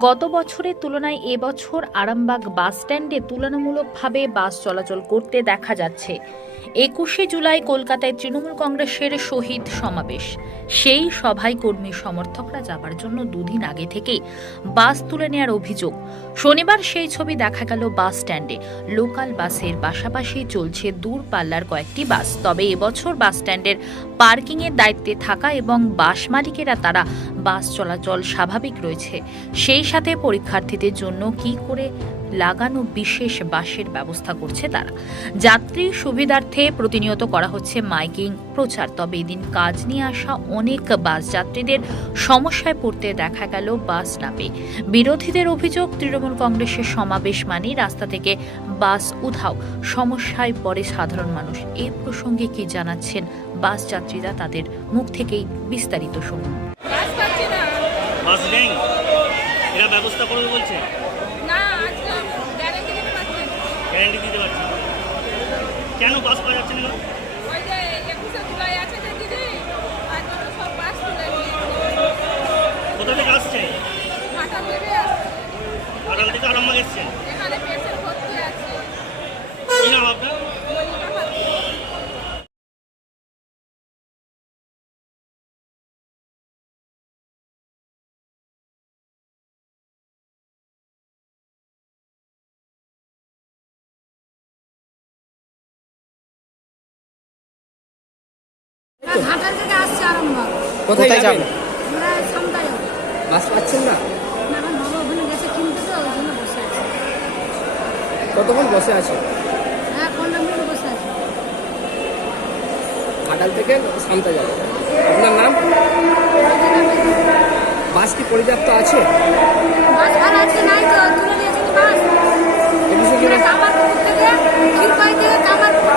গত বছরের তুলনায় এবছর আরামবাগ বাস স্ট্যান্ডে তুলনামূলকভাবে বাস চলাচল করতে দেখা যাচ্ছে। একুশে জুলাই কলকাতায় তৃণমূল কংগ্রেসের শহীদ সমাবেশ। সেই সভায় কর্মী সমর্থকরা যাবার জন্য দুদিন আগে থেকেই বাস তুলে নেওয়ার অভিযোগ। শনিবার সেই ছবি দেখা গেল বাস স্ট্যান্ডে। লোকাল বাসের পাশাপাশি চলছে দূরপাল্লার কয়েকটি বাস। তবে এবছর বাস স্ট্যান্ডের পার্কিংয়ের দায়িত্বে থাকা এবং বাস মালিকেরা তারা বাস চলাচল স্বাভাবিক রয়েছে। সেই সাথে পরীক্ষার্থীদের জন্য কি করে লাগানো বিশেষ বাসের ব্যবস্থা করছে তারা। যাত্রী সুবিধার্থে প্রতিনিয়ত করা হচ্ছে মাইকিং, প্রচার। তবে এদিন কাজ নিয়ে আসা অনেক বাস যাত্রীদের সমস্যায় পড়তে দেখা গেল বাস না পেয়ে বিরোধীদের অভিযোগ, তৃণমূল কংগ্রেসের সমাবেশ মানেই রাস্তা থেকে বাস উধাও। সমস্যায় পড়ে সাধারণ মানুষ। এ প্রসঙ্গে কি জানাচ্ছেন বাস যাত্রীরা তাদের মুখ থেকেই বিস্তারিত শুনুন। বাস নেই এরা ব্যবস্থা করবে বলছে? গ্যারেন্টি দিতে পারছে কেন বাস পাওয়া যাচ্ছে না কোথা থেকে আসছে? আড়াল থেকে আরামবাগ এসছেন ঘাটাল থেকে আসছি আরম্ভ কোথায় যাবেন? আমরা সামটা যাব বাস পাচ্ছেন না? না, আমার বাবা ওখানে গেছে কিনতে তো ওই জন্য বসে আছে। কতক্ষণ বসে আছে? হ্যাঁ কন্ডামে বসে আছে। ঘাটাল থেকে সামতা যাবে আপনার নাম? বাস কি পর্যাপ্ত আছে? বাস ভাড়া আজকে নাই তো তুলে নিয়েছে বাস। কামারপুর থেকে ক্ষীরপাই থেকে কামারপুর।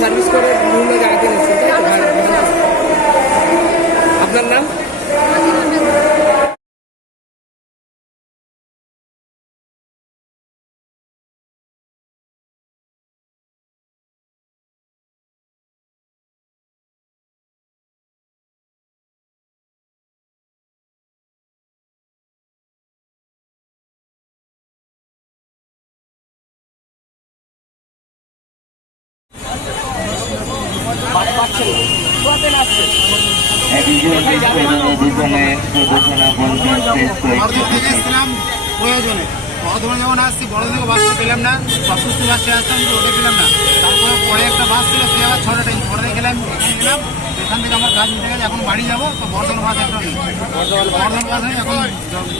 সার্ভিস করে বিভিন্ন জায়গাতে নিচ্ছেন তাই তো ভাড়া- ভাড়া। আপনার নাম না আসছে। থেকে এসেছিলাম প্রয়োজনে। বর্ধমানে যখন আসছি। বড়দিনে বাসটা পেলাম না। অসুস্থ বাসে আসতাম ওটা পেলাম না। কাজ মিটে গেছে এখন বাড়ি যাব তো বর্ধমান বাস একটা নেই বর্ধমান বাস নেই এখন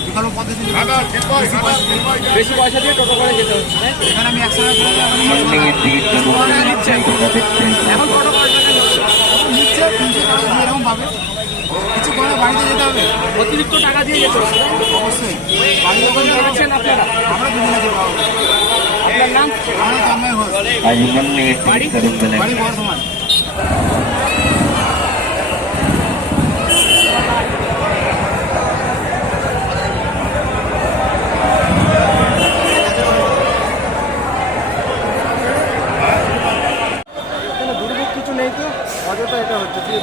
বিকল্প পদ্ধতি বেশি পয়সা দিয়ে- বেশি পয়সা দিয়ে টোটো করে যেতে হচ্ছে এখানে আমি টাকা চলে যাব এখন টোটো করে নিচ্ছে তিনশো টাকা দিয়ে এরকম পাবে। কিছু করে বাড়িতে যেতে হবে। অতিরিক্ত টাকা দিয়ে যেতে হচ্ছে অবশ্যই। বাড়ি যখন যাচ্ছেন আপনারা? আমরা দুজনে আপনার নাম? আমরা তন্ময় ঘোষ। বাড়ি? বাড়ি বর্ধমান।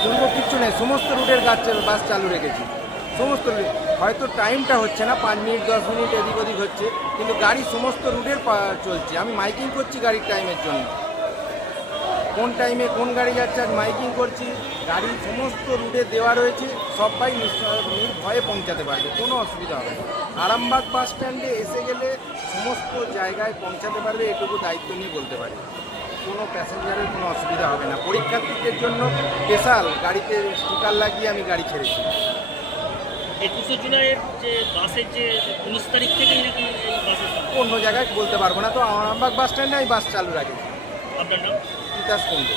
দুর্ভোগ কিছু নেই, সমস্ত রুটের গাছ বাস চালু রেখেছি। সমস্ত রুটে, হয়তো টাইমটা হচ্ছে না, পাঁচ মিনিট, দশ মিনিট এদিক ওদিক হচ্ছে, কিন্তু গাড়ি সমস্ত রুটের চলছে। আমি মাইকিং করছি গাড়ির টাইমের জন্য। কোন টাইমে কোন গাড়ি যাচ্ছে আজ মাইকিং করছি। গাড়ি সমস্ত রুটে দেওয়া রয়েছে, সবাই নির্ভয়ে পৌঁছাতে পারবে, কোনো অসুবিধা হবে না। আরামবাগ বাস স্ট্যান্ডে এসে গেলে সমস্ত জায়গায় পৌঁছাতে পারবে, এটুকু দায়িত্ব নিয়ে বলতে পারি। কোনো প্যাসেঞ্জারের কোনো অসুবিধা হবে না। পরীক্ষার্থীদের জন্য স্পেশাল গাড়িতে স্টিকার লাগিয়ে আমি গাড়ি ছেড়েছি। একুশে জুলাইয়ের যে বাসের যে উনিশ তারিখ থেকেই নাকি অন্য জায়গায় বলতে পারব না। তো আরামবাগ বাস স্ট্যান্ডে আমি বাস চালু রাখি আপনার নাম? তিতাস কুণ্ডু।